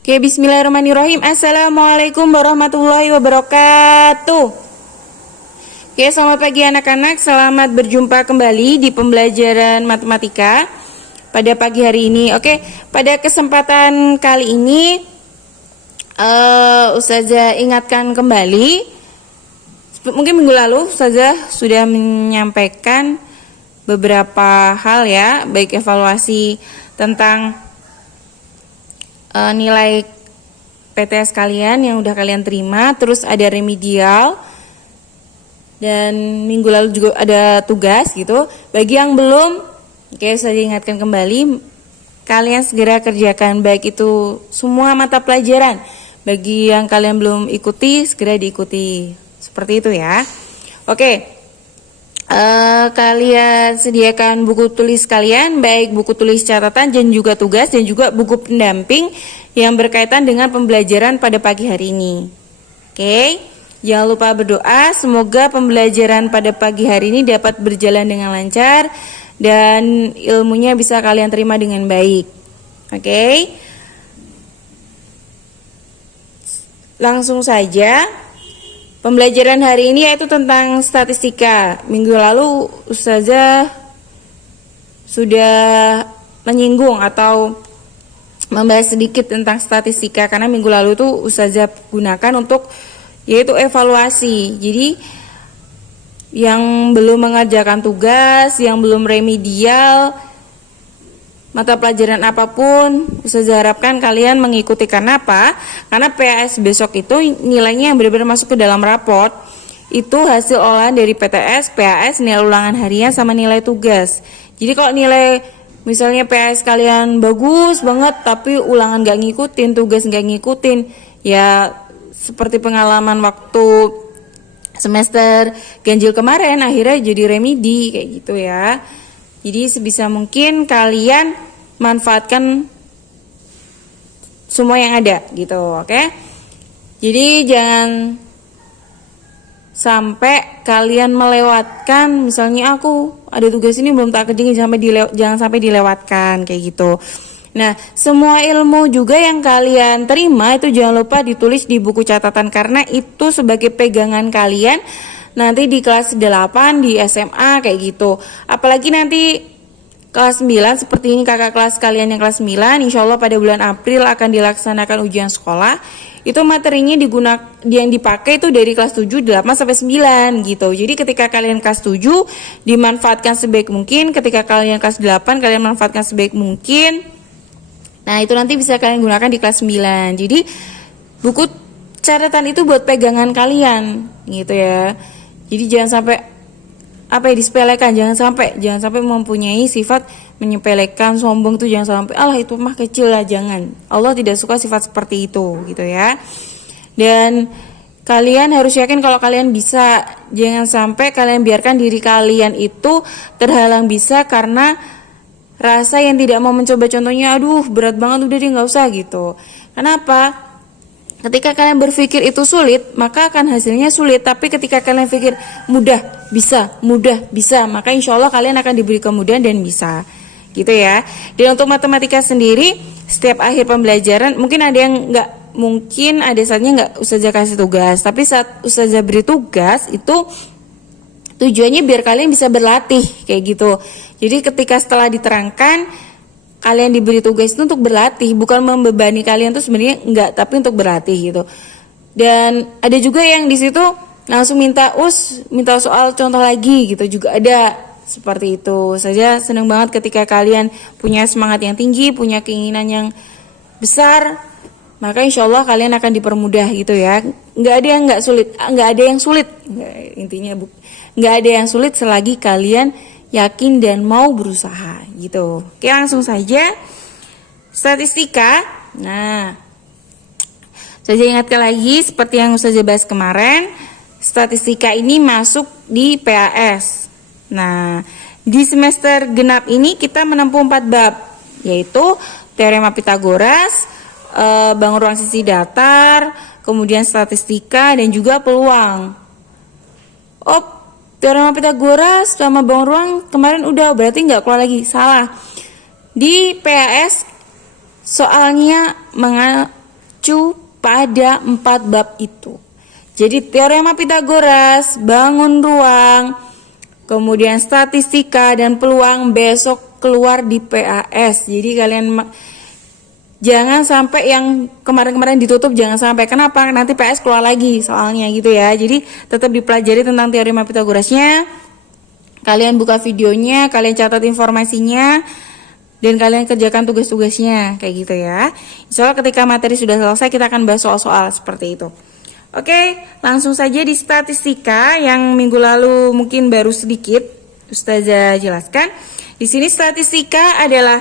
Oke, bismillahirrahmanirrahim. Assalamualaikum warahmatullahi wabarakatuh. Oke, selamat pagi anak-anak. Selamat berjumpa kembali di pembelajaran matematika pada pagi hari ini. Oke, pada kesempatan kali ini Ustazah ingatkan kembali. Mungkin minggu lalu Ustazah sudah menyampaikan beberapa hal ya, baik evaluasi tentang nilai PTS kalian yang udah kalian terima, terus ada remedial, dan minggu lalu juga ada tugas gitu. Bagi yang belum, oke, saya ingatkan kembali, kalian segera kerjakan, baik itu semua mata pelajaran. Bagi yang kalian belum ikuti, segera diikuti, seperti itu ya. Oke. Kalian sediakan buku tulis kalian, baik buku tulis catatan dan juga tugas, dan juga buku pendamping yang berkaitan dengan pembelajaran pada pagi hari ini. Oke, jangan lupa berdoa semoga pembelajaran pada pagi hari ini dapat berjalan dengan lancar dan ilmunya bisa kalian terima dengan baik. Oke, langsung saja. Pembelajaran hari ini yaitu tentang statistika. Minggu lalu Ustazah sudah menyinggung atau membahas sedikit tentang statistika, karena minggu lalu itu Ustazah gunakan untuk yaitu evaluasi. Jadi yang belum mengerjakan tugas, yang belum remedial mata pelajaran apapun, Ustazah harapkan kalian mengikuti. Karena apa? Karena PAS besok itu nilainya yang benar-benar masuk ke dalam raport itu hasil olahan dari PTS, PAS, nilai ulangan harian sama nilai tugas. Jadi kalau nilai misalnya PAS kalian bagus banget tapi ulangan gak ngikutin, tugas gak ngikutin, ya seperti pengalaman waktu semester ganjil kemarin, akhirnya jadi remedi kayak gitu ya. Jadi sebisa mungkin kalian manfaatkan semua yang ada gitu, oke? Jadi jangan sampai kalian melewatkan, misalnya aku ada tugas ini belum tak kerjain, jangan sampai dilewatkan kayak gitu. Nah, semua ilmu juga yang kalian terima itu jangan lupa ditulis di buku catatan, karena itu sebagai pegangan kalian nanti di kelas 8 di SMA kayak gitu. Apalagi nanti kelas 9 seperti ini, kakak kelas kalian yang kelas 9, insya Allah pada bulan April akan dilaksanakan ujian sekolah. Itu materinya yang dipakai itu dari kelas 7, 8 sampai 9 gitu. Jadi ketika kalian kelas 7 dimanfaatkan sebaik mungkin, ketika kalian kelas 8 kalian manfaatkan sebaik mungkin. Nah, itu nanti bisa kalian gunakan di kelas 9. Jadi buku catatan itu buat pegangan kalian gitu ya. Jadi jangan sampai disepelekan, jangan sampai mempunyai sifat menyepelekan, sombong tuh jangan sampai, Allah itu mah kecil lah, jangan. Allah tidak suka sifat seperti itu gitu ya. Dan kalian harus yakin kalau kalian bisa, jangan sampai kalian biarkan diri kalian itu terhalang bisa karena rasa yang tidak mau mencoba. Contohnya, aduh berat banget, udah deh nggak usah gitu. Kenapa? Ketika kalian berpikir itu sulit, maka akan hasilnya sulit. Tapi ketika kalian pikir mudah, bisa, maka insya Allah kalian akan diberi kemudahan dan bisa, gitu ya. Dan untuk matematika sendiri, setiap akhir pembelajaran, mungkin ada yang ada saatnya nggak Ustazah kasih tugas. Tapi saat Ustazah beri tugas itu tujuannya biar kalian bisa berlatih kayak gitu. Jadi ketika setelah diterangkan, kalian diberi tugas itu untuk berlatih, bukan membebani kalian tuh sebenarnya enggak, tapi untuk berlatih gitu. Dan ada juga yang di situ langsung minta soal contoh lagi gitu, juga ada seperti itu. Saya senang banget ketika kalian punya semangat yang tinggi, punya keinginan yang besar, maka insya Allah kalian akan dipermudah gitu ya. Nggak ada yang sulit, intinya nggak ada yang sulit selagi kalian yakin dan mau berusaha gitu. Oke, langsung saja statistika. Nah, saya ingatkan lagi seperti yang Ustazah bahas kemarin, statistika ini masuk di PAS. Nah, di semester genap ini kita menempuh 4 bab, yaitu teorema Pitagoras, bangun ruang sisi datar, kemudian statistika, dan juga peluang. Teorema Pitagoras sama bangun ruang kemarin udah, berarti nggak keluar lagi, salah. Di PAS soalnya mengacu pada 4 bab itu. Jadi teorema Pitagoras, bangun ruang, kemudian statistika dan peluang besok keluar di PAS. Jadi kalian jangan sampai yang kemarin-kemarin ditutup, jangan sampai. Kenapa? Nanti PAS keluar lagi soalnya gitu ya. Jadi tetap dipelajari tentang teorema Pitagorasnya. Kalian buka videonya, kalian catat informasinya, dan kalian kerjakan tugas-tugasnya kayak gitu ya. Insya Allah ketika materi sudah selesai kita akan bahas soal-soal seperti itu. Oke, langsung saja di statistika yang minggu lalu mungkin baru sedikit Ustazah jelaskan. Di sini statistika adalah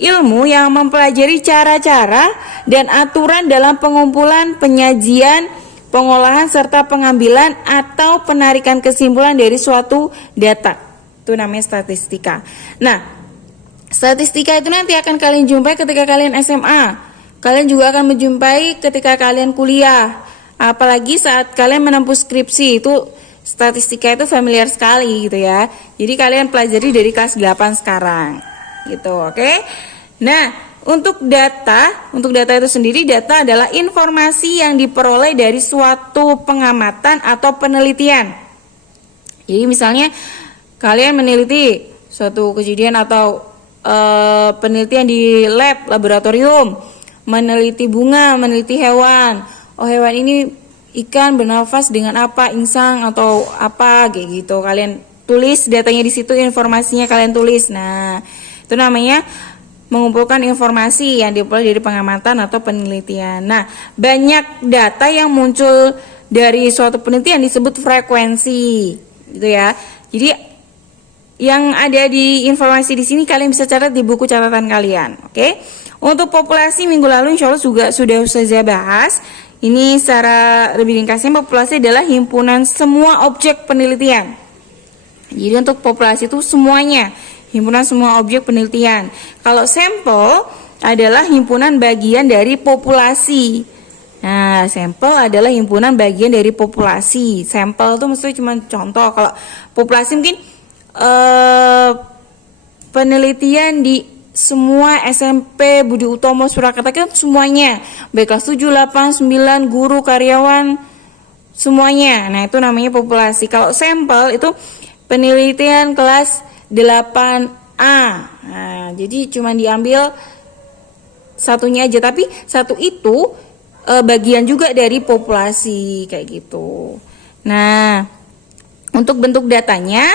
ilmu yang mempelajari cara-cara dan aturan dalam pengumpulan, penyajian, pengolahan serta pengambilan atau penarikan kesimpulan dari suatu data. Itu namanya statistika. Nah, statistika itu nanti akan kalian jumpai ketika kalian SMA. Kalian juga akan menjumpai ketika kalian kuliah. Apalagi saat kalian menempuh skripsi, itu statistika itu familiar sekali gitu ya. Jadi kalian pelajari dari kelas 8 sekarang. Gitu, oke? Nah, untuk data itu sendiri, data adalah informasi yang diperoleh dari suatu pengamatan atau penelitian. Jadi misalnya kalian meneliti suatu kejadian atau penelitian di laboratorium, meneliti bunga, meneliti hewan. Oh, hewan ini ikan bernafas dengan apa, insang atau apa kayak gitu. Kalian tulis datanya di situ, informasinya kalian tulis. Nah, itu namanya mengumpulkan informasi yang diperoleh dari pengamatan atau penelitian. Nah, banyak data yang muncul dari suatu penelitian disebut frekuensi, gitu ya. Jadi yang ada di informasi di sini kalian bisa catat di buku catatan kalian, oke? Untuk populasi minggu lalu insya Allah juga sudah saya bahas. Ini secara lebih ringkasnya, populasi adalah himpunan semua objek penelitian. Jadi untuk populasi itu semuanya, himpunan semua objek penelitian. Kalau sampel adalah himpunan bagian dari populasi. Nah, sampel adalah himpunan bagian dari populasi. Sampel itu maksudnya cuma contoh. Kalau populasi mungkin penelitian di semua SMP Budi Utomo Surakarta kan semuanya, baik kelas 7, 8, 9, guru, karyawan, semuanya. Nah, itu namanya populasi. Kalau sampel itu penelitian kelas 8A. Nah, jadi cuma diambil satunya aja, tapi satu itu bagian juga dari populasi kayak gitu. Nah, untuk bentuk datanya,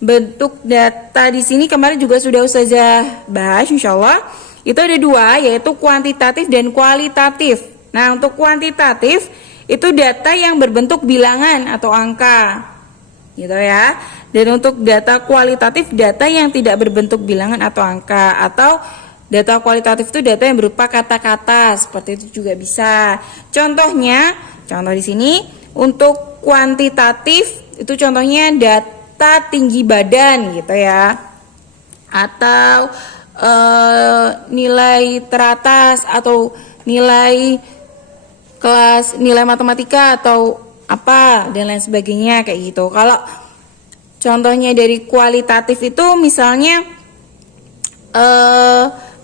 bentuk data di sini kemarin juga sudah Ustazah bahas insyaallah. Itu ada dua, yaitu kuantitatif dan kualitatif. Nah, untuk kuantitatif itu data yang berbentuk bilangan atau angka, gitu ya. Dan untuk data kualitatif, data yang tidak berbentuk bilangan atau angka, atau data kualitatif itu data yang berupa kata-kata, seperti itu juga bisa. Contoh di sini untuk kuantitatif itu contohnya data tinggi badan gitu ya, atau nilai teratas, atau nilai kelas, nilai matematika atau apa dan lain sebagainya kayak gitu. Kalau contohnya dari kualitatif itu misalnya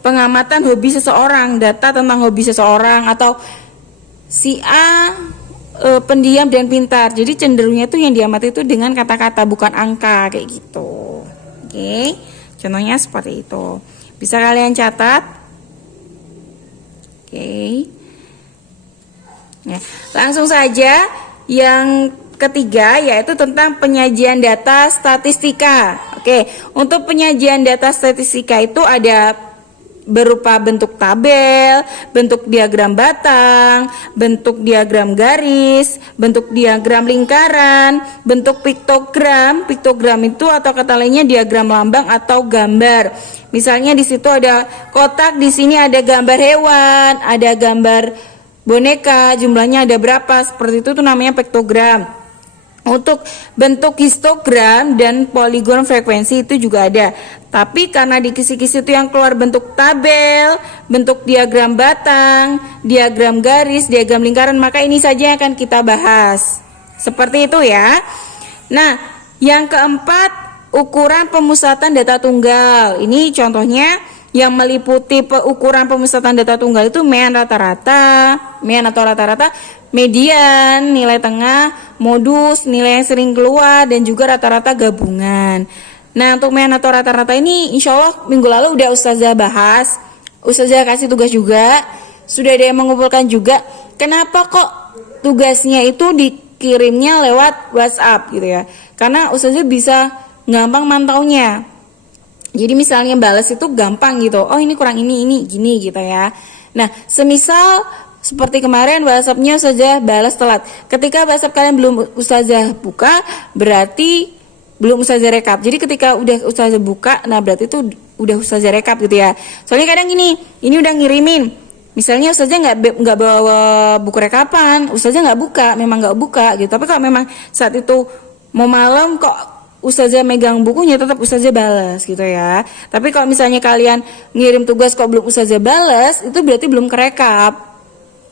pengamatan hobi seseorang, data tentang hobi seseorang, atau si A pendiam dan pintar. Jadi cenderungnya itu yang diamati itu dengan kata-kata, bukan angka kayak gitu. Oke, contohnya seperti itu. Bisa kalian catat. Oke. Ya, langsung saja yang ketiga, yaitu tentang penyajian data statistika. Oke, untuk penyajian data statistika itu ada berupa bentuk tabel, bentuk diagram batang, bentuk diagram garis, bentuk diagram lingkaran, bentuk piktogram. Piktogram itu atau kata lainnya diagram lambang atau gambar. Misalnya di situ ada kotak, di sini ada gambar hewan, ada gambar boneka, jumlahnya ada berapa, seperti itu namanya piktogram. Untuk bentuk histogram dan poligon frekuensi itu juga ada. Tapi karena di kisi-kisi itu yang keluar bentuk tabel, bentuk diagram batang, diagram garis, diagram lingkaran, maka ini saja yang akan kita bahas. Seperti itu ya. Nah, yang keempat, ukuran pemusatan data tunggal. Ini contohnya yang meliputi ukuran pemusatan data tunggal itu mean rata-rata, median, nilai tengah, modus, nilai yang sering keluar, dan juga rata-rata gabungan. Nah, untuk mean atau rata-rata ini insya Allah minggu lalu udah Ustazah bahas, Ustazah kasih tugas juga, sudah ada yang mengumpulkan juga. Kenapa kok tugasnya itu dikirimnya lewat WhatsApp gitu ya? Karena Ustazah bisa gampang mantaunya. Jadi misalnya balas itu gampang gitu. Oh ini kurang ini gini gitu ya. Nah, semisal seperti kemarin WhatsApp-nya Ustazah balas telat. Ketika WhatsApp kalian belum Ustazah buka, berarti belum Ustazah rekap. Jadi ketika udah Ustazah buka, nah berarti itu udah Ustazah rekap gitu ya. Soalnya kadang ini udah ngirimin. Misalnya Ustazah nggak bawa buku rekapan, Ustazah nggak buka, memang nggak buka gitu. Tapi kalau memang saat itu mau malam kok Ustazah megang bukunya, tetap Ustazah balas gitu ya. Tapi kalau misalnya kalian ngirim tugas kok belum Ustazah balas, itu berarti belum kerekap.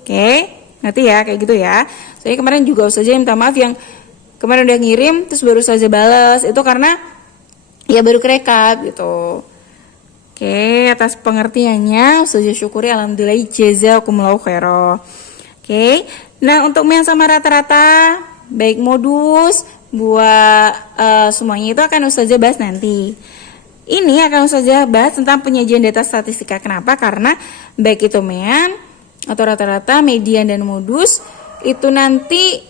Oke, nanti ya kayak gitu ya. Saya kemarin juga Ustazah minta maaf yang kemarin udah ngirim terus baru Ustazah balas, itu karena ya baru kerekap gitu. Oke, atas pengertiannya Ustazah syukuri, alhamdulillah, jazakumullahu khairan. Oke, nah untuk yang sama rata-rata baik modus buat semuanya itu akan Ustazah bahas nanti. Ini akan Ustazah bahas tentang penyajian data statistika. Kenapa? Karena baik itu mean atau rata-rata, median, dan modus itu nanti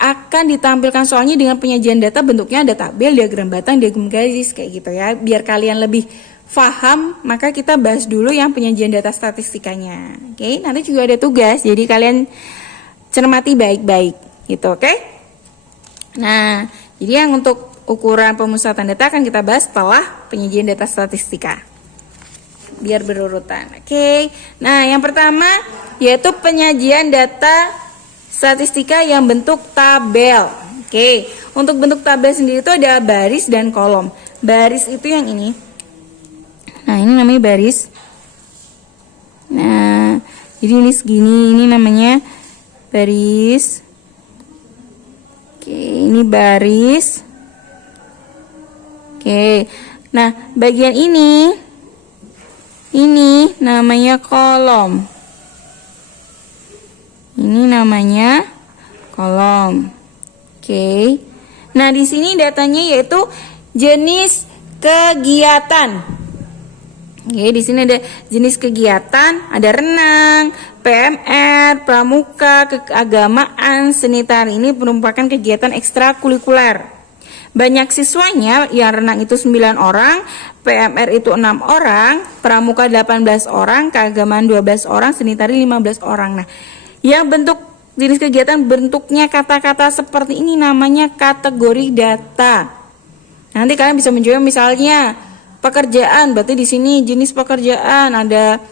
akan ditampilkan soalnya dengan penyajian data, bentuknya ada tabel, diagram batang, diagram garis kayak gitu ya. Biar kalian lebih paham, maka kita bahas dulu yang penyajian data statistikanya. Oke, nanti juga ada tugas, jadi kalian cermati baik-baik gitu, oke? Nah, jadi yang untuk ukuran pemusatan data akan kita bahas setelah penyajian data statistika. Biar berurutan. Oke. Nah, yang pertama yaitu penyajian data statistika yang bentuk tabel. Oke. Untuk bentuk tabel sendiri itu ada baris dan kolom. Baris itu yang ini. Nah, ini namanya baris. Nah, jadi ini segini, ini namanya baris. Oke, ini baris. Oke. Nah, bagian ini namanya kolom. Ini namanya kolom. Oke. Nah, di sini datanya yaitu jenis kegiatan. Oke, di sini ada jenis kegiatan, ada renang, PMR, pramuka, keagamaan, seni tari. Ini merupakan kegiatan ekstrakurikuler. Banyak siswanya, yang renang itu 9 orang, PMR itu 6 orang, pramuka 18 orang, keagamaan 12 orang, seni tari 15 orang. Nah, yang bentuk jenis kegiatan bentuknya kata-kata seperti ini namanya kategori data. Nanti kalian bisa menjawab misalnya pekerjaan, berarti di sini jenis pekerjaan ada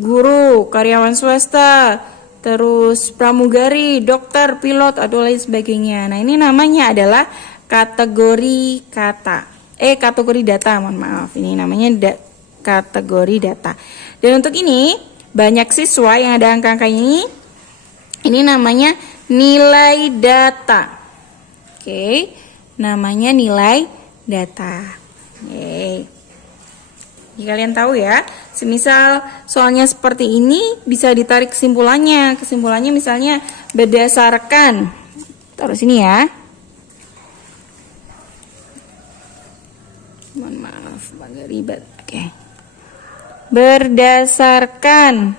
guru, karyawan swasta, terus pramugari, dokter, pilot, atau lain sebagainya. Nah, ini namanya adalah kategori kategori data, mohon maaf. Ini namanya kategori data. Dan untuk ini, banyak siswa yang ada angka-angkanya ini namanya nilai data. Oke, namanya nilai data. Oke. Jadi kalian tahu ya, semisal soalnya seperti ini bisa ditarik kesimpulannya. Kesimpulannya misalnya berdasarkan, taruh sini ya. Mohon maaf, agak ribet. Oke. Berdasarkan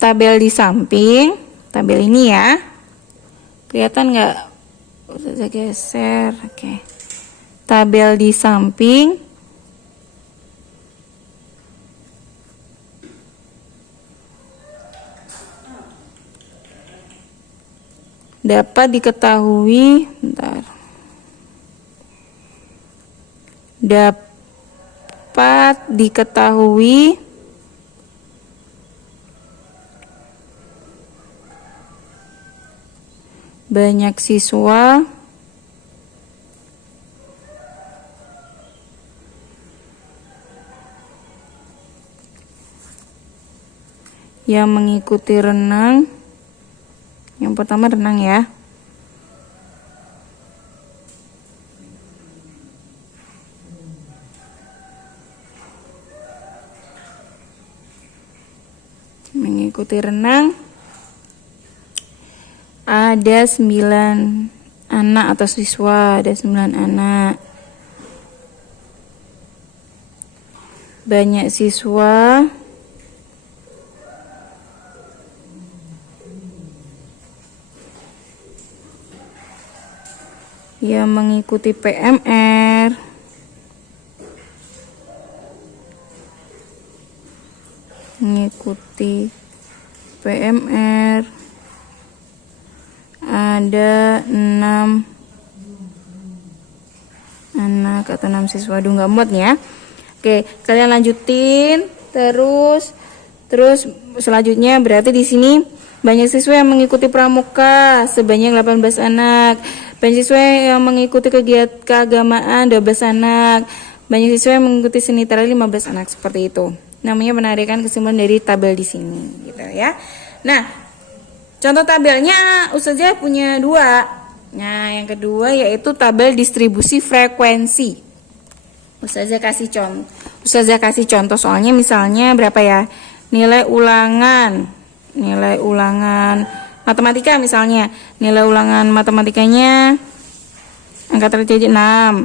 tabel di samping, tabel ini ya. Kelihatan nggak? Udah geser. Oke. Tabel di samping dapat diketahui banyak siswa yang mengikuti renang. Yang pertama renang ya. mengikuti renang ada 9 anak atau siswa, ada 9 anak. Banyak siswa yang mengikuti PMR. Mengikuti PMR ada 6 anak atau 6 siswa. Aduh, nggak muat nih ya. Oke, kalian lanjutin terus selanjutnya berarti di sini banyak siswa yang mengikuti pramuka sebanyak 18 anak. Banyak siswa yang mengikuti kegiatan keagamaan 12 anak. Banyak siswa yang mengikuti seni tari 15 anak, seperti itu. Namanya penarikan kesimpulan dari tabel di sini gitu ya. Nah, contoh tabelnya Ustazah punya 2. Nah, yang kedua yaitu tabel distribusi frekuensi. Ustazah kasih contoh soalnya, misalnya berapa ya? Nilai ulangan matematika misalnya. Nilai ulangan matematikanya angka terjadi 6.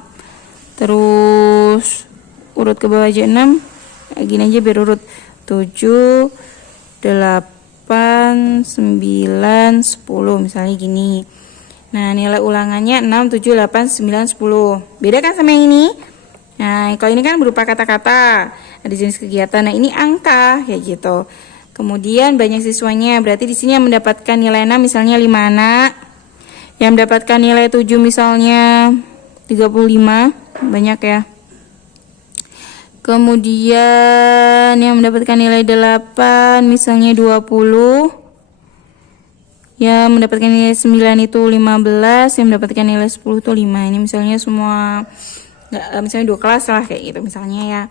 Terus urut ke bawah aja 6. Gini aja biar urut 7, 8, 9, 10 misalnya gini. Nah, nilai ulangannya 6, 7, 8, 9, 10. Beda kan sama yang ini? Nah, kalau ini kan berupa kata-kata, ada jenis kegiatan. Nah, ini angka kayak gitu. Kemudian banyak siswanya, berarti di sini yang mendapatkan nilai 6 misalnya 5 anak. Yang mendapatkan nilai 7 misalnya 35, banyak ya. Kemudian yang mendapatkan nilai 8 misalnya 20. Yang mendapatkan nilai 9 itu 15, yang mendapatkan nilai 10 itu 5. Ini misalnya semua misalnya 2 kelas lah kayak gitu misalnya ya.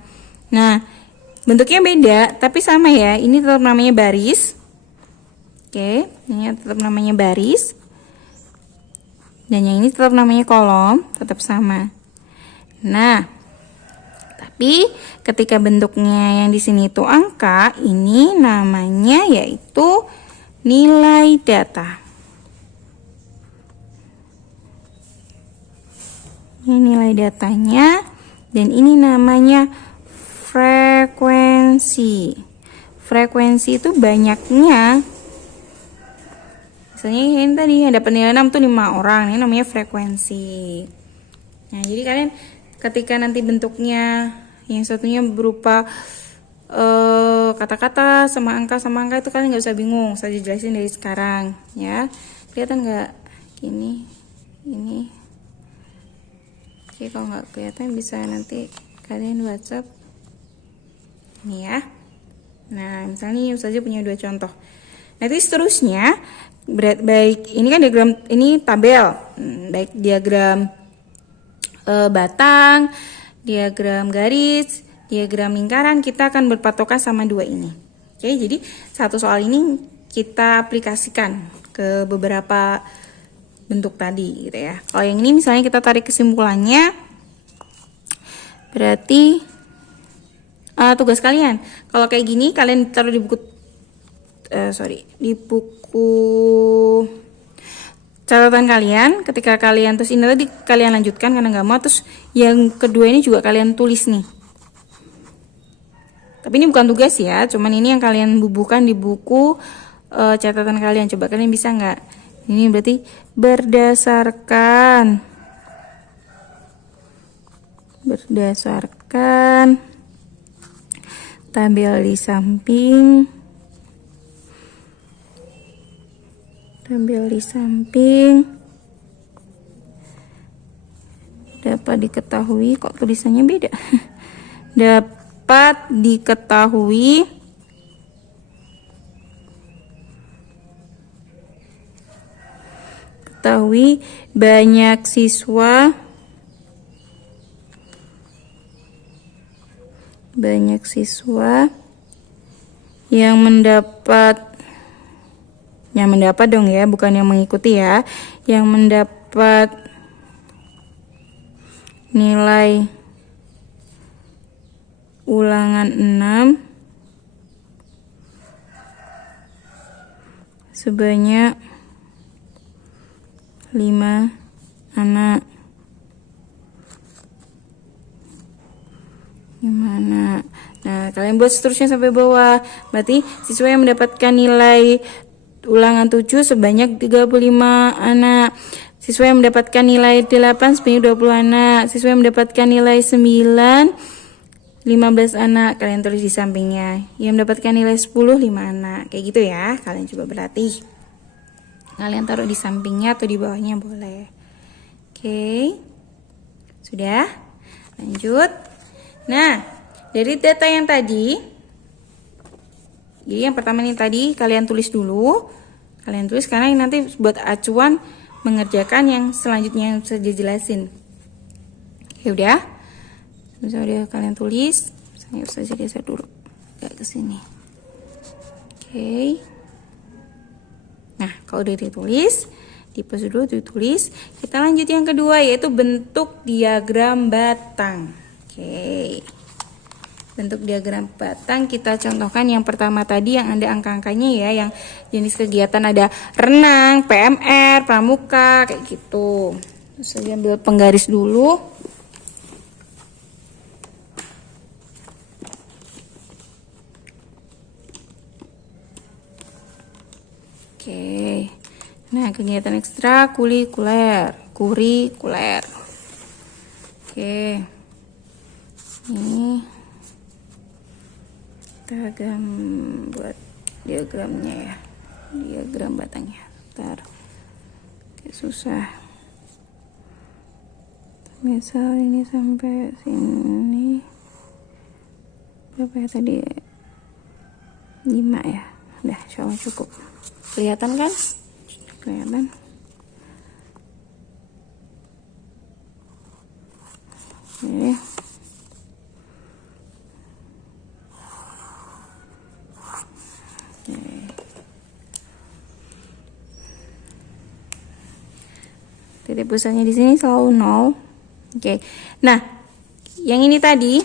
Nah, bentuknya beda tapi sama ya. Ini tetap namanya baris. Oke, ini tetap namanya baris. Dan yang ini tetap namanya kolom, tetap sama. Nah, tapi ketika bentuknya yang di sini itu angka, ini namanya yaitu nilai data. Ini nilai datanya, dan ini namanya frekuensi. Frekuensi itu banyaknya. Misalnya ini tadi yang dapat nilai 6 tuh 5 orang, ini namanya frekuensi. Nah, jadi kalian ketika nanti bentuknya yang satunya berupa kata-kata sama angka itu kalian nggak usah bingung, saya jelasin dari sekarang ya. Kelihatan nggak? Ini. Oke, kalau nggak kelihatan bisa nanti kalian WhatsApp ini ya. Nah, misalnya saja punya 2 contoh. Nanti seterusnya baik ini kan diagram, ini tabel, baik diagram batang, diagram garis, diagram lingkaran, kita akan berpatokan sama 2 ini. Oke, jadi satu soal ini kita aplikasikan ke beberapa bentuk tadi gitu ya. Kalau yang ini misalnya kita tarik kesimpulannya, berarti tugas kalian kalau kayak gini kalian taruh di buku di buku catatan kalian. Ketika kalian terus ini tadi kalian lanjutkan karena nggak mau, terus yang kedua ini juga kalian tulis nih. Tapi ini bukan tugas ya, cuman ini yang kalian bubuhkan di buku catatan kalian. Coba kalian bisa nggak? Ini berarti berdasarkan tabel di samping dapat diketahui, kok tulisannya beda. Dapat diketahui banyak siswa yang mendapat dong ya, bukan yang mengikuti ya, yang mendapat nilai ulangan 6 sebanyak 5 anak. 5 anak. Nah, kalian buat seterusnya sampai bawah. Berarti siswa yang mendapatkan nilai ulangan 7 sebanyak 35 anak. Siswa yang mendapatkan nilai 8 sebanyak 20 anak. Siswa yang mendapatkan nilai 9 15 anak. Kalian tulis di sampingnya. Yang mendapatkan nilai 10 5 anak. Kayak gitu ya. Kalian coba berlatih. Kalian taruh di sampingnya atau di bawahnya boleh. Oke. Sudah? Lanjut. Nah, dari data yang tadi, jadi yang pertama ini tadi kalian tulis dulu. Kalian tulis karena ini nanti buat acuan mengerjakan yang selanjutnya yang saya jelasin. Ya udah. Misalnya udah kalian tulis, misalnya Ustazah geser dulu agak ke sini. Oke. Nah, kalau udah ditulis, tipe dulu ditulis, kita lanjut yang kedua yaitu bentuk diagram batang. Oke. Bentuk diagram batang kita contohkan yang pertama tadi yang ada angka-angkanya ya, yang jenis kegiatan ada renang, PMR, pramuka kayak gitu. Terus saya ambil penggaris dulu. Oke. Nah, kegiatan ekstra kurikuler. Oke. Ini kita buat diagramnya ya. Diagram batangnya. Bentar. Oke, susah. Misal ini sampai sini. Berapa ya tadi? 5 ya. Udah, insyaallah cukup. Kelihatan kan? Kelihatan. Oke. Titik pusatnya di sini selalu 0. Oke. Nah, yang ini tadi,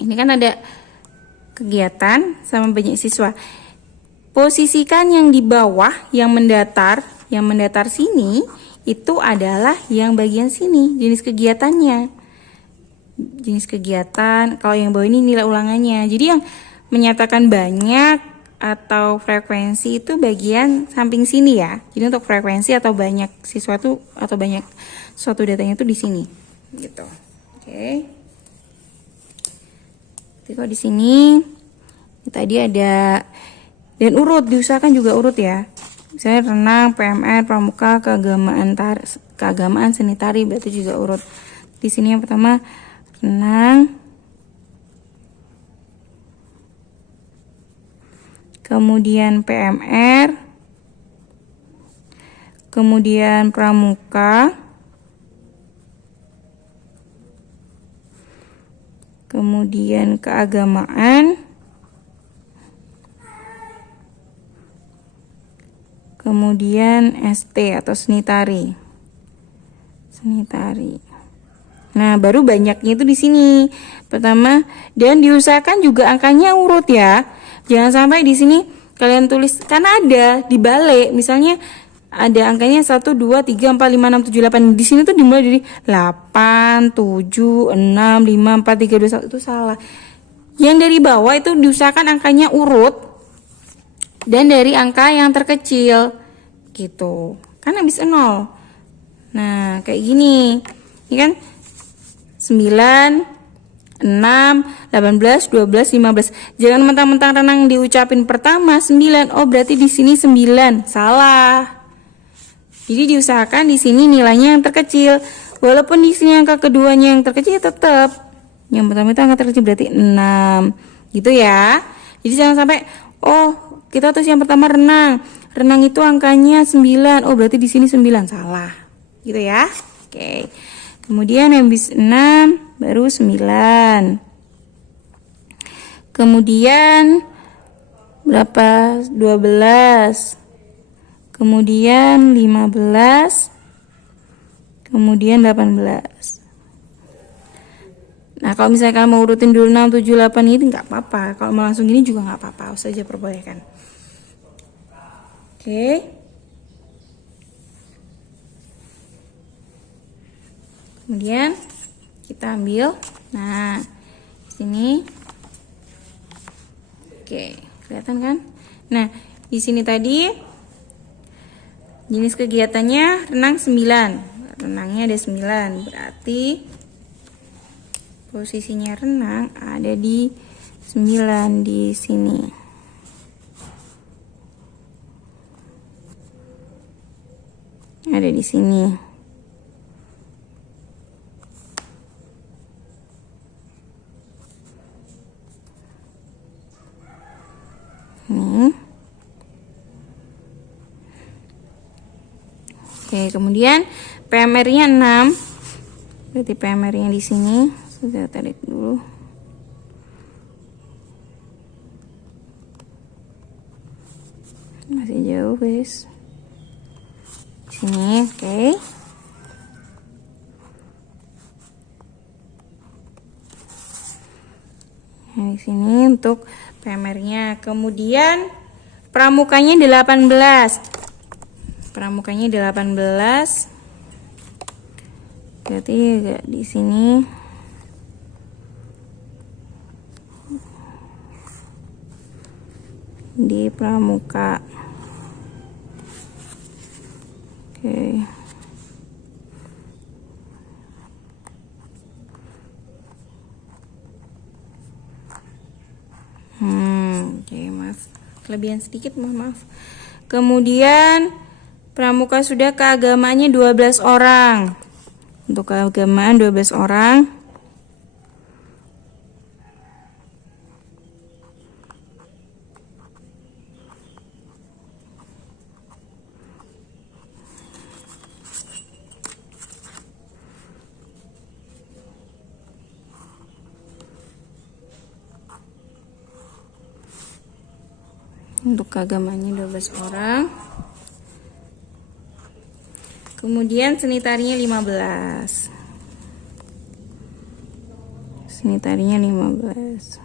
ini kan ada kegiatan sama banyak siswa. Posisikan yang di bawah, yang mendatar sini, itu adalah yang bagian sini, jenis kegiatannya. Jenis kegiatan, kalau yang bawah ini nilai ulangannya. Jadi yang menyatakan banyak atau frekuensi itu bagian samping sini ya. Jadi untuk frekuensi atau banyak siswa itu atau banyak suatu datanya itu di sini, gitu. Oke. Jadi kalau di sini tadi ada dan urut, diusahakan juga urut ya. Misalnya renang, PMR, pramuka, keagamaan, seni tari, berarti juga urut. Di sini yang pertama renang, kemudian PMR, kemudian pramuka, kemudian keagamaan, kemudian ST atau seni tari. Seni tari. Nah, baru banyaknya itu di sini. Pertama, dan diusahakan juga angkanya urut ya. Jangan sampai di sini kalian tulis karena ada di balik, misalnya ada angkanya 1 2 3 4 5 6 7 8. Di sini tuh dimulai dari 8 7 6 5 4 3 2 1, itu salah. Yang dari bawah itu diusahakan angkanya urut dan dari angka yang terkecil gitu. Kan habis 0. Nah, kayak gini. Ini kan 9 6, 18, 12, 15. Jangan mentang-mentang renang diucapin pertama 9. Oh, berarti di sini 9. Salah. Jadi diusahakan di sini nilainya yang terkecil. Walaupun di sini angka keduanya yang terkecil tetap. Yang pertama itu angka terkecil berarti 6. Gitu ya. Jadi jangan sampai oh, kita tulis yang pertama renang. Renang itu angkanya 9. Oh, berarti di sini 9. Salah. Gitu ya. Oke. Kemudian habis 6 baru 9. Kemudian berapa? 12. Kemudian 15. Kemudian 18. Nah, kalau misalnya kamu mau urutin dulu 6, 7, 8 ini nggak apa-apa. Kalau mau langsung gini juga nggak apa-apa. Usah aja perbolehkan. Oke. Kemudian kita ambil. Nah, sini. Oke, kelihatan kan? Nah, di sini tadi jenis kegiatannya renang 9. Renangnya ada 9. Berarti posisinya renang ada di 9 di sini. Ada di sini. Nih. Oke, kemudian PMR-nya 6. Berarti PMR-nya di sini. Sudah tarik dulu. Masih jauh, guys. Sini, oke. Nah, di sini untuk PMR-nya. Kemudian pramukanya 18. Pramukanya 18. Berarti agak di sini. Di pramuka. Oke. Oke, maaf. Kelebihan sedikit, maaf. Kemudian pramuka sudah keagamaannya 12 orang. Untuk keagamaan 12 orang. Untuk keagamaannya 12 orang. Kemudian seni tarinya 15. Seni tarinya 15.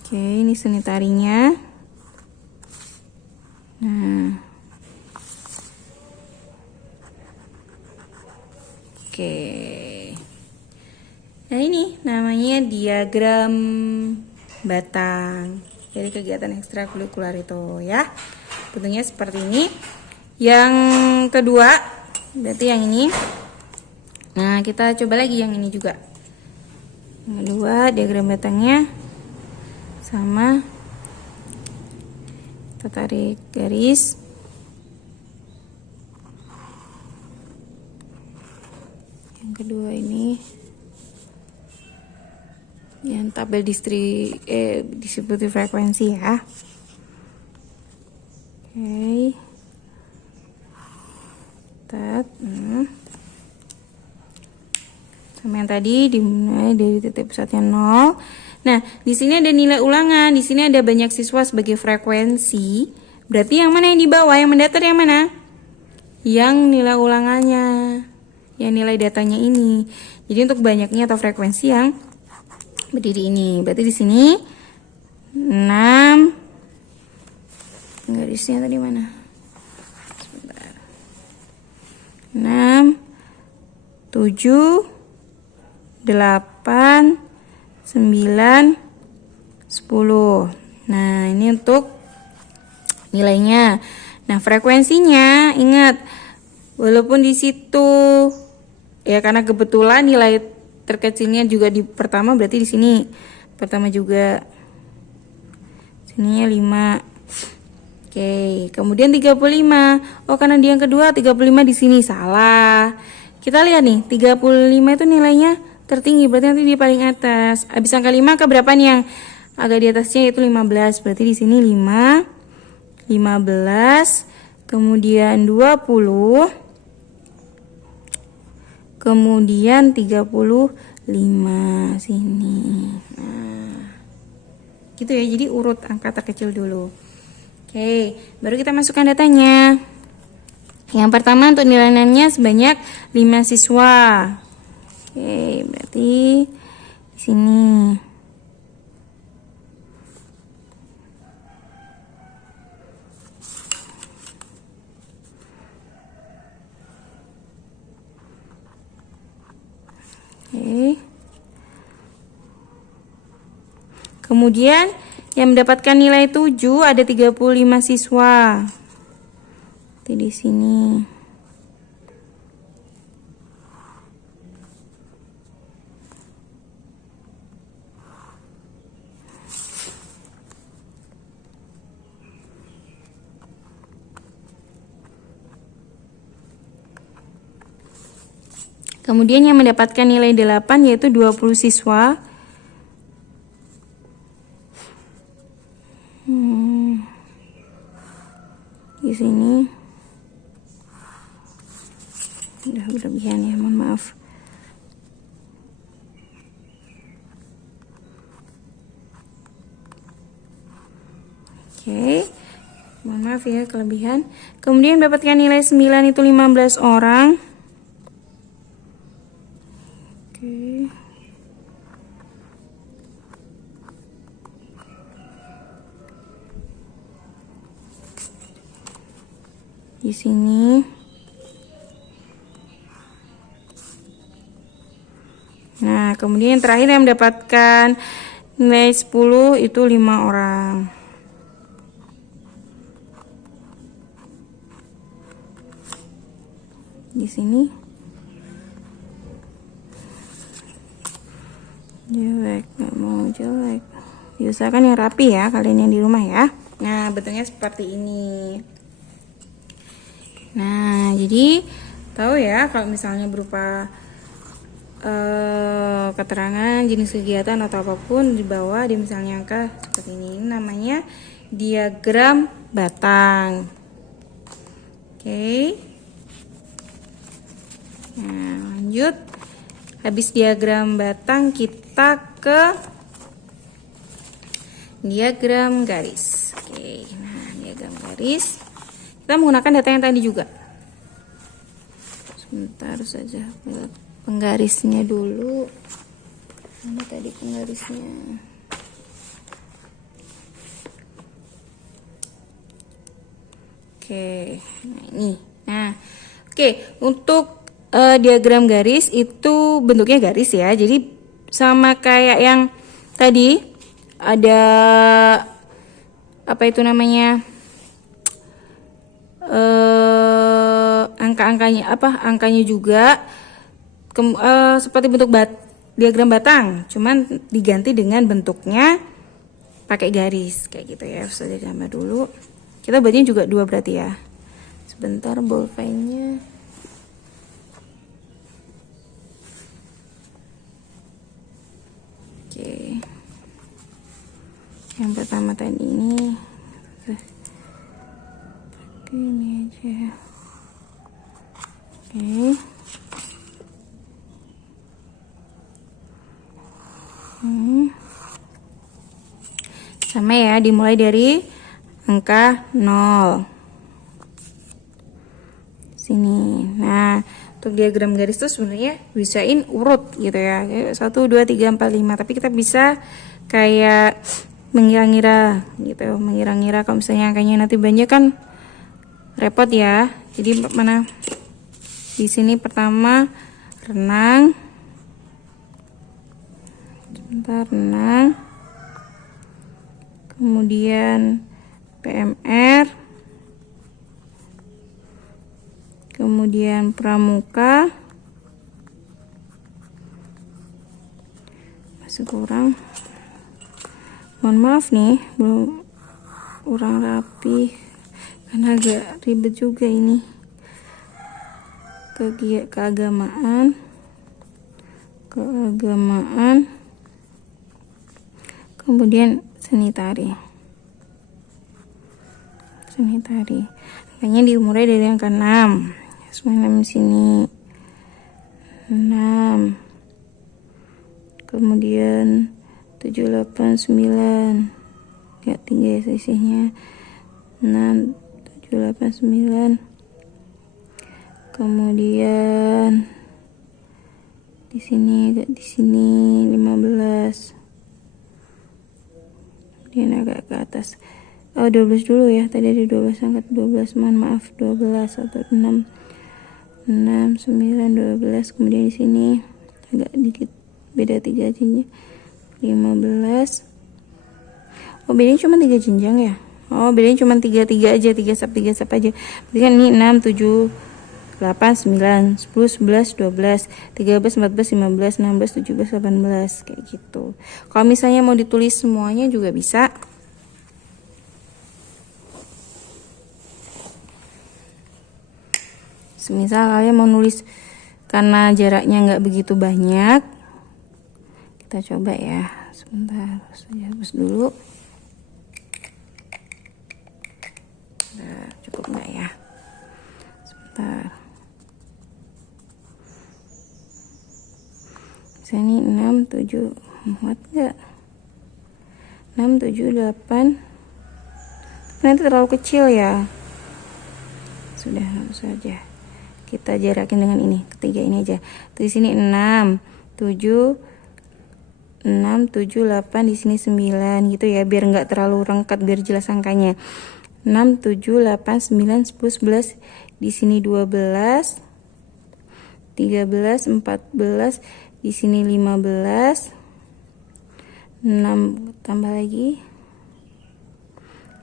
Oke, ini seni tarinya. Nah. Oke. Nah, ini namanya diagram batang dari kegiatan ekstrakurikuler itu ya. Bentuknya seperti ini. Yang kedua, berarti yang ini. Nah, kita coba lagi yang ini juga. Yang kedua, diagram batangnya sama. Kita tarik garis. Yang kedua ini yang tabel distributif frekuensi ya. Oke. Sama yang tadi dimulai dari titik pusatnya 0. Nah, di sini ada nilai ulangan, di sini ada banyak siswa sebagai frekuensi. Berarti yang mana yang di bawah, yang mendatar yang mana? Yang nilai ulangannya, yang nilai datanya ini. Jadi untuk banyaknya atau frekuensi yang berdiri ini. Berarti di sini 6. Garisnya tadi mana? Sebentar. 6 7 8 9 10. Nah, ini untuk nilainya. Nah, frekuensinya ingat walaupun di situ ya karena kebetulan nilai terkecilnya juga di pertama, berarti di sini pertama juga. Sininya 5. Oke, kemudian 35. Oh, karena di yang kedua 35 di sini salah. Kita lihat nih, 35 itu nilainya tertinggi, berarti nanti di paling atas. Habis angka 5 ke berapa nih yang agak di atasnya, yaitu 15. Berarti di sini 5, 15, kemudian 20, kemudian 35 sini. Nah, gitu ya. Jadi urut angka terkecil dulu. Oke, baru kita masukkan datanya. Yang pertama untuk nilainya sebanyak 5 siswa. Oke, berarti di sini. Oke. Kemudian yang mendapatkan nilai 7 ada 35 siswa. Di sini. Kemudian yang mendapatkan nilai 8 yaitu 20 siswa. Di sini udah berlebihan ya, mohon maaf. Oke, mohon maaf ya kelebihan. Kemudian mendapatkan nilai 9 itu 15 orang. Oke. Di sini. Nah, kemudian yang terakhir yang mendapatkan nilai 10 itu 5 orang. Di sini. Jelek, nggak mau jelek. Diusahakan yang rapi ya kalian yang di rumah ya. Nah, bentuknya seperti ini. Nah, jadi tahu ya kalau misalnya berupa keterangan jenis kegiatan atau apapun di bawah di misalnya angka seperti ini namanya diagram batang. Oke. Nah, lanjut. Habis diagram batang kita ke diagram garis. Oke, nah diagram garis kita menggunakan data yang tadi juga. Sebentar saja penggarisnya dulu. Mana tadi penggarisnya? Oke, nah ini. Nah, oke, untuk diagram garis itu bentuknya garis ya. Jadi sama kayak yang tadi ada apa itu namanya? Angka-angkanya angkanya juga seperti bentuk diagram batang, cuman diganti dengan bentuknya pakai garis kayak gitu ya. Sudah gambar dulu. Kita buatnya juga 2 berarti ya. Sebentar bolpennya. Oke. Yang pertama tadi ini. Ini aja. Oke. Sama ya, dimulai dari angka 0. Sini. Nah, untuk diagram garis itu sebenarnya bisain urut gitu ya. 1 2 3 4 5, tapi kita bisa kayak mengira-ngira gitu. Mengira-ngira kalau misalnya angkanya nanti banyak kan repot ya. Jadi mana di sini pertama renang, sebentar renang, kemudian PMR, kemudian pramuka, masih kurang, mohon maaf nih belum kurang rapi karena agak ribet juga ini. Keagamaan, kemudian seni tari. Makanya dimulai dari angka 6. Semua 6 di sini. 6. Kemudian 7 8 9. Ya, 3 sisinya. 6 7 8 9. Kemudian di sini, agak di sini 15. Kemudian agak ke atas. Oh, 12 dulu ya. Tadi ada 12, angkat 12. Mohon maaf, 12 atau 6. 6, 9, 12. Kemudian di sini agak dikit beda 3 jenjang. 15. Oh, bedanya cuma 3 jenjang ya. Oh, bedanya cuma 3 aja, 3 sap aja. Berarti kan ini 6, 7, 8, 9, 10, 11, 12, 13, 14, 15, 16, 17, 18 kayak gitu. Kalau misalnya mau ditulis semuanya juga bisa. Semisal kalian mau nulis karena jaraknya nggak begitu banyak, kita coba ya. Sebentar, saya hapus dulu. Nah, cukup nggak ya? Sebentar. Sini 6, 7, muat nggak? 6, 7, 8. Nanti terlalu kecil ya. Sudah, saja. Kita jarakin dengan ini, ketiga ini aja. Di sini 6, 7, 6, 7, 8, di sini 9 gitu ya, biar nggak terlalu rengkat, biar jelas angkanya. 6, 7, 8, 9, 10, 11, di sini 12, 13, 14, di sini 15, 6 tambah lagi,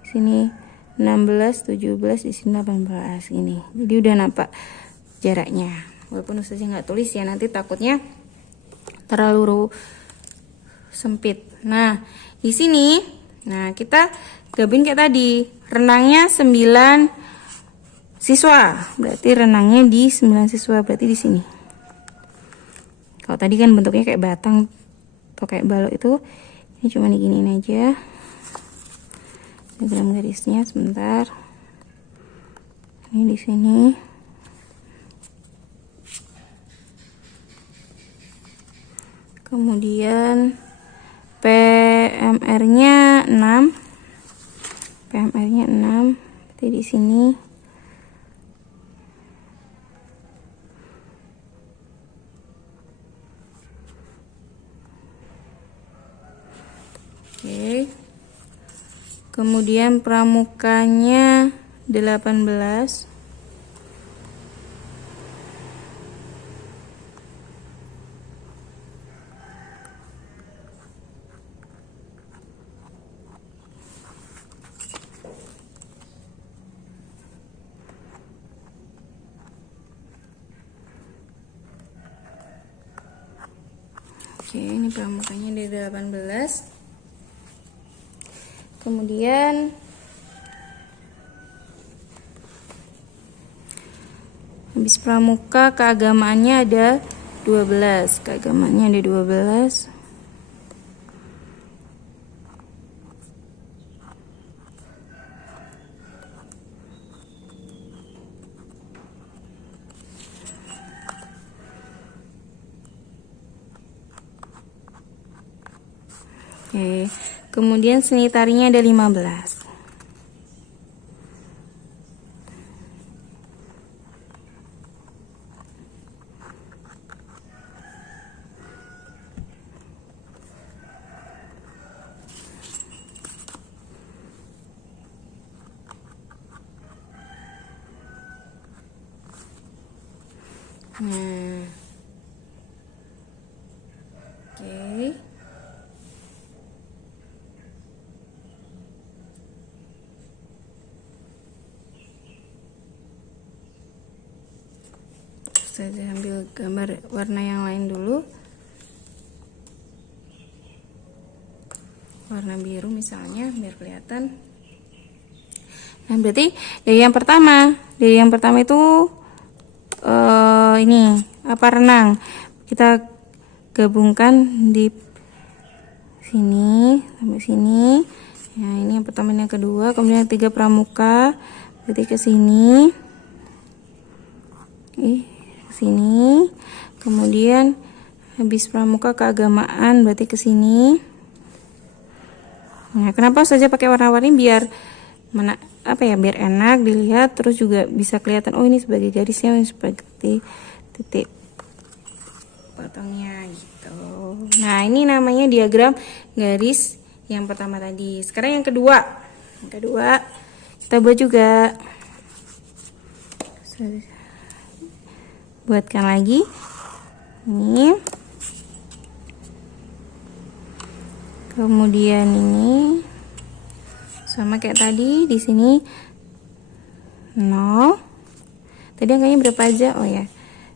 di sini 16, 17, di sini 18 ini. Jadi udah nampak jaraknya. Walaupun ustaznya nggak tulis ya, nanti takutnya terlalu sempit. Nah, di sini, nah kita gabung kayak tadi. Renangnya 9 siswa. Berarti renangnya di 9 siswa, berarti di sini. Kalau tadi kan bentuknya kayak batang atau kayak balok itu, ini cuma diginiin aja. Diagram garisnya sebentar. Ini di sini. Kemudian PMR-nya 6. PMR-nya 6. Berarti di sini. Oke. Kemudian pramukanya 18. Oke, ini pramukanya dari 18. Kemudian habis pramuka keagamaannya ada 12. Keagamaannya ada 12. Oke, kemudian seni tarinya ada 15. Nah, oke. Saya ambil gambar warna yang lain dulu. Warna biru misalnya, biar kelihatan. Nah, berarti dari yang pertama itu ini apa, renang. Kita gabungkan di sini sampai sini. Nah, ini yang pertama, yang kedua, kemudian yang tiga pramuka. Berarti ke sini. Ke sini. Kemudian habis pramuka keagamaan, berarti ke sini. Nah, kenapa saja pakai warna-warni? Biar biar enak dilihat, terus juga bisa kelihatan, oh ini sebagai garisnya, ini seperti titik. potongnya gitu. Nah, ini namanya diagram garis yang pertama tadi. Sekarang yang kedua. Yang kedua kita buat juga. Buatkan lagi. Ini. Kemudian ini sama kayak tadi, di sini 0. Tadi angkanya berapa aja? Oh ya.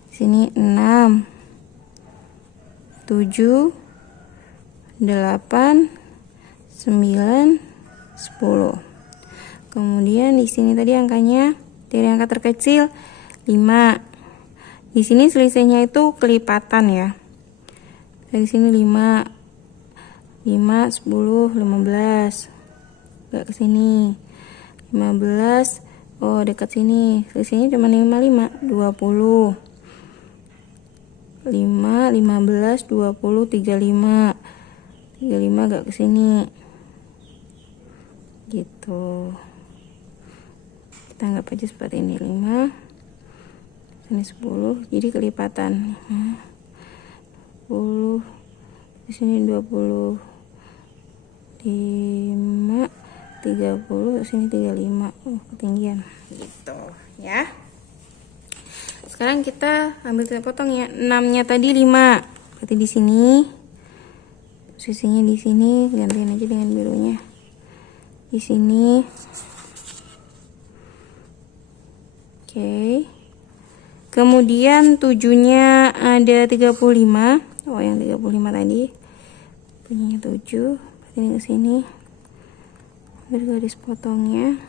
Di sini 6, 7, 8, 9, 10. Kemudian di sini tadi angkanya dari angka terkecil 5. Di sini selisihnya itu kelipatan ya. Dari sini 5, 5, 10, 15. Enggak ke sini. 15. Oh, dekat sini. Selisihnya cuma 5, 20. 5, 15, 20, 35. 35 gak ke sini. Gitu. Kita anggap aja seperti ini. 5. Ini 10. Jadi kelipatan. 10. Di sini 20. 5, 30, sini 35. Ketinggian. Gitu, ya. Sekarang kita ambil kita potong ya. 6-nya tadi 5. Berarti di sini sisinya di sini gantiin aja dengan birunya. Di sini. Oke. Kemudian 7-nya ada 35. Oh, yang 35 tadi. Punyanya 7. Berarti ini ke sini. Ambil garis potongnya.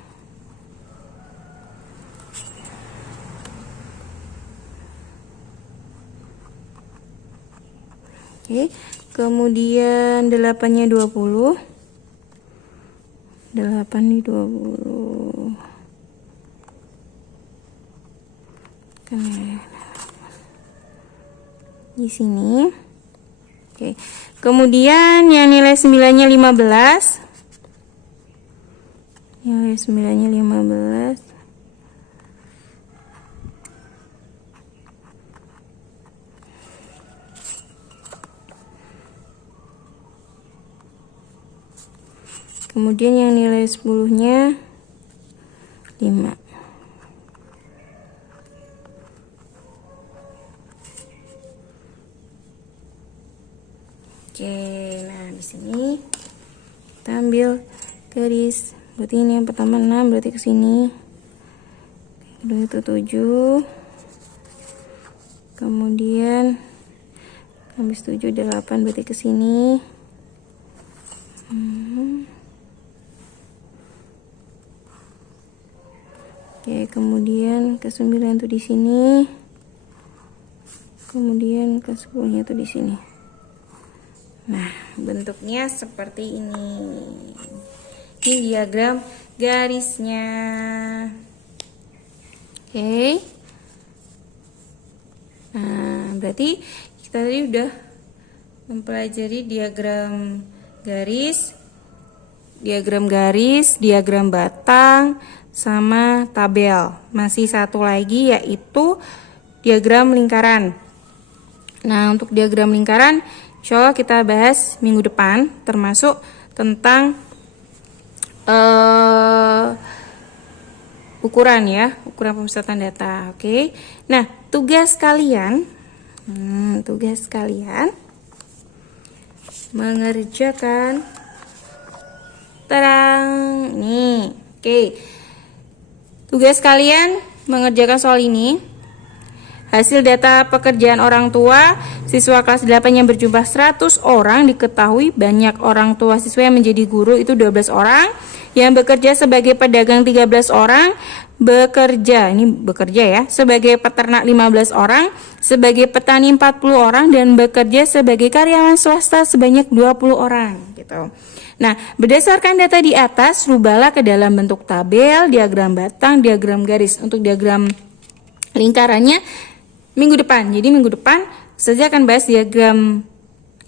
Oke, kemudian 8-nya 20. 8 di 20. Di sini. Oke. Kemudian yang nilai 9-nya 15. Nilai 9-nya 15. Kemudian yang nilai 10-nya 5. Oke, nah di sini kita ambil garis. Berarti ini yang pertama 6, berarti ke sini. Kedua itu 7. Kemudian habis 7 8, berarti ke sini. Oke, kemudian ke 9 tuh di sini. Kemudian ke 10-nya tuh di sini. Nah, bentuknya seperti ini. Ini diagram garisnya. Oke. Nah, berarti kita tadi udah mempelajari diagram garis, diagram batang, sama tabel. Masih satu lagi yaitu diagram lingkaran. Nah, untuk diagram lingkaran insya Allah kita bahas minggu depan, termasuk tentang ukuran ya, ukuran pemusatan data. Oke. Nah, tugas kalian mengerjakan terang nih. Oke. Tugas kalian mengerjakan soal ini. Hasil data pekerjaan orang tua siswa kelas 8 yang berjumlah 100 orang diketahui banyak orang tua siswa yang menjadi guru itu 12 orang, yang bekerja sebagai pedagang 13 orang, bekerja ya, sebagai peternak 15 orang, sebagai petani 40 orang, dan bekerja sebagai karyawan swasta sebanyak 20 orang gitu. Nah, berdasarkan data di atas, rubahlah ke dalam bentuk tabel, diagram batang, diagram garis. Untuk diagram lingkarannya minggu depan. Jadi minggu depan saya akan bahas diagram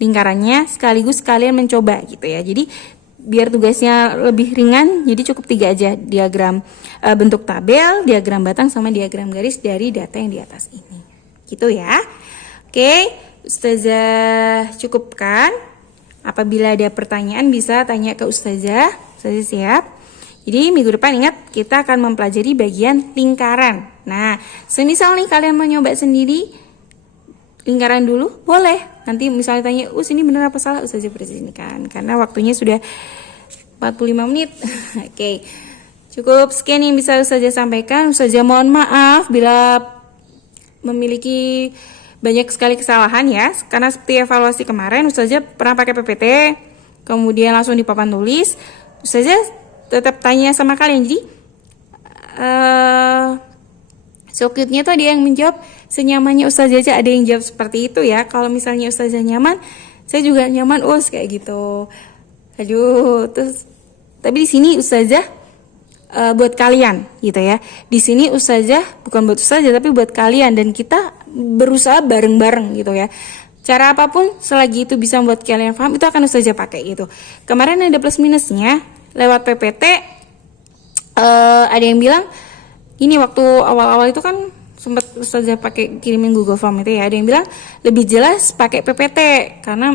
lingkarannya sekaligus kalian mencoba gitu ya. Jadi biar tugasnya lebih ringan, jadi cukup 3 aja, diagram bentuk tabel, diagram batang, sama diagram garis dari data yang di atas ini. Gitu ya. Oke, Ustazah cukupkan. Apabila ada pertanyaan bisa tanya ke Ustazah. Ustazah siap. Jadi minggu depan ingat kita akan mempelajari bagian lingkaran. Nah, semisal nih kalian mau nyoba sendiri lingkaran dulu, boleh. Nanti misalnya tanya, ini benar apa salah? Ustazah perhatikan. Karena waktunya sudah 45 menit. Oke. Cukup sekian yang bisa Ustazah sampaikan. Ustazah mohon maaf bila memiliki banyak sekali kesalahan ya, karena seperti evaluasi kemarin Ustazah pernah pakai PPT, kemudian langsung di papan tulis. Ustazah tetap tanya sama kalian, jadi sokitnya tuh ada yang menjawab senyamannya Ustazah aja, ada yang jawab seperti itu ya. Kalau misalnya Ustazah nyaman, saya juga nyaman kayak gitu. Aduh, terus tapi di sini Ustazah buat kalian gitu ya. Di sini Ustazah bukan buat Ustazah tapi buat kalian, dan kita berusaha bareng-bareng gitu ya. Cara apapun selagi itu bisa membuat kalian paham, itu akan Ustazah pakai gitu. Kemarin ada plus minusnya lewat PPT. Ada yang bilang ini waktu awal-awal itu kan sempat Ustazah pakai kirimin Google Form itu ya. Ada yang bilang lebih jelas pakai PPT karena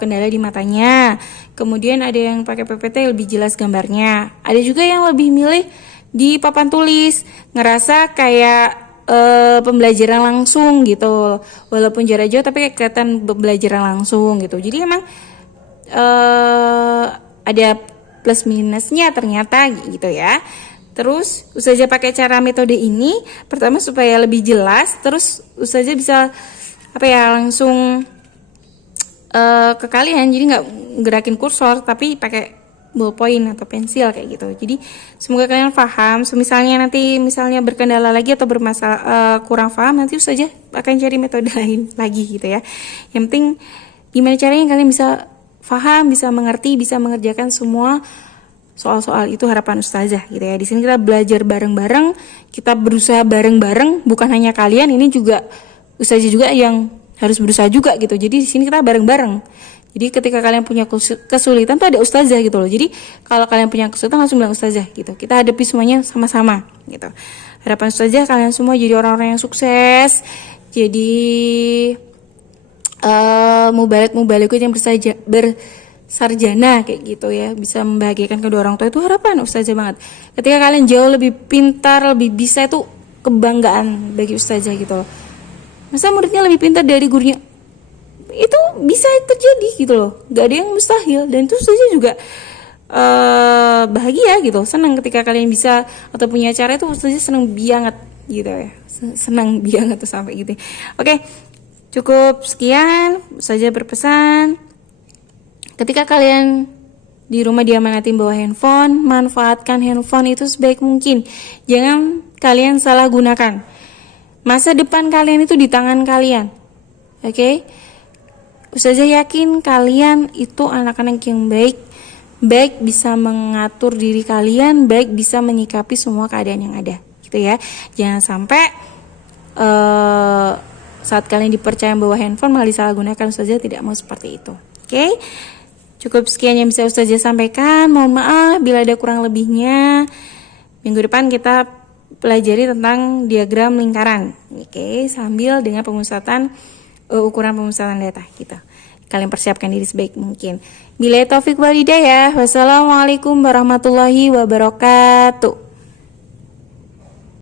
kendala di matanya. Kemudian ada yang pakai PPT lebih jelas gambarnya. Ada juga yang lebih milih di papan tulis, ngerasa kayak pembelajaran langsung gitu. Walaupun jarak jauh tapi kayak kelihatan pembelajaran langsung gitu. Jadi emang ada plus minusnya ternyata gitu ya. Terus Ustazah pakai cara metode ini pertama supaya lebih jelas, terus Ustazah bisa langsung ke kalian, jadi nggak gerakin kursor tapi pakai ballpoint atau pensil kayak gitu. Jadi semoga kalian paham. Misalnya nanti berkendala lagi atau bermasalah kurang paham, nanti Ustazah akan cari metode lain lagi gitu ya. Yang penting gimana caranya kalian bisa paham, bisa mengerti, bisa mengerjakan semua soal-soal itu, harapan Ustazah gitu ya. Di sini kita belajar bareng-bareng, kita berusaha bareng-bareng, bukan hanya kalian, ini juga Ustazah juga yang harus berusaha juga gitu. Jadi di sini kita bareng-bareng. Jadi ketika kalian punya kesulitan tuh ada Ustazah gitu loh. Jadi kalau kalian punya kesulitan langsung bilang Ustazah gitu. Kita hadapi semuanya sama-sama gitu. Harapan Ustazah kalian semua jadi orang-orang yang sukses. Jadi mubalikut yang bersarjana kayak gitu ya, bisa membahagiakan kedua orang tua, itu harapan Ustazah banget. Ketika kalian jauh lebih pintar, lebih bisa, itu kebanggaan bagi Ustazah gitu loh. Masa muridnya lebih pintar dari gurunya, itu bisa terjadi gitu loh, gak ada yang mustahil. Dan itu Ustazah juga bahagia gitu, senang ketika kalian bisa atau punya cara itu. Ustazah senang banget gitu ya, senang banget tuh sampai gitu. Oke, cukup sekian. Ustazah berpesan, ketika kalian di rumah diamanatin bawa handphone, manfaatkan handphone itu sebaik mungkin. Jangan kalian salah gunakan. Masa depan kalian itu di tangan kalian. Oke? Ustazah yakin kalian itu anak-anak yang baik bisa mengatur diri kalian, baik bisa menyikapi semua keadaan yang ada. Gitu ya. Jangan sampai saat kalian dipercaya bawa handphone malah disalahgunakan. Ustazah tidak mau seperti itu. Oke? Cukup sekian yang bisa Ustazah sampaikan. Mohon maaf bila ada kurang lebihnya. Minggu depan kita pelajari tentang diagram lingkaran. Oke, sambil dengan pemusatan ukuran pemusatan data gitu. Kalian persiapkan diri sebaik mungkin. Billahi taufik wal hidayah. Wassalamualaikum warahmatullahi wabarakatuh.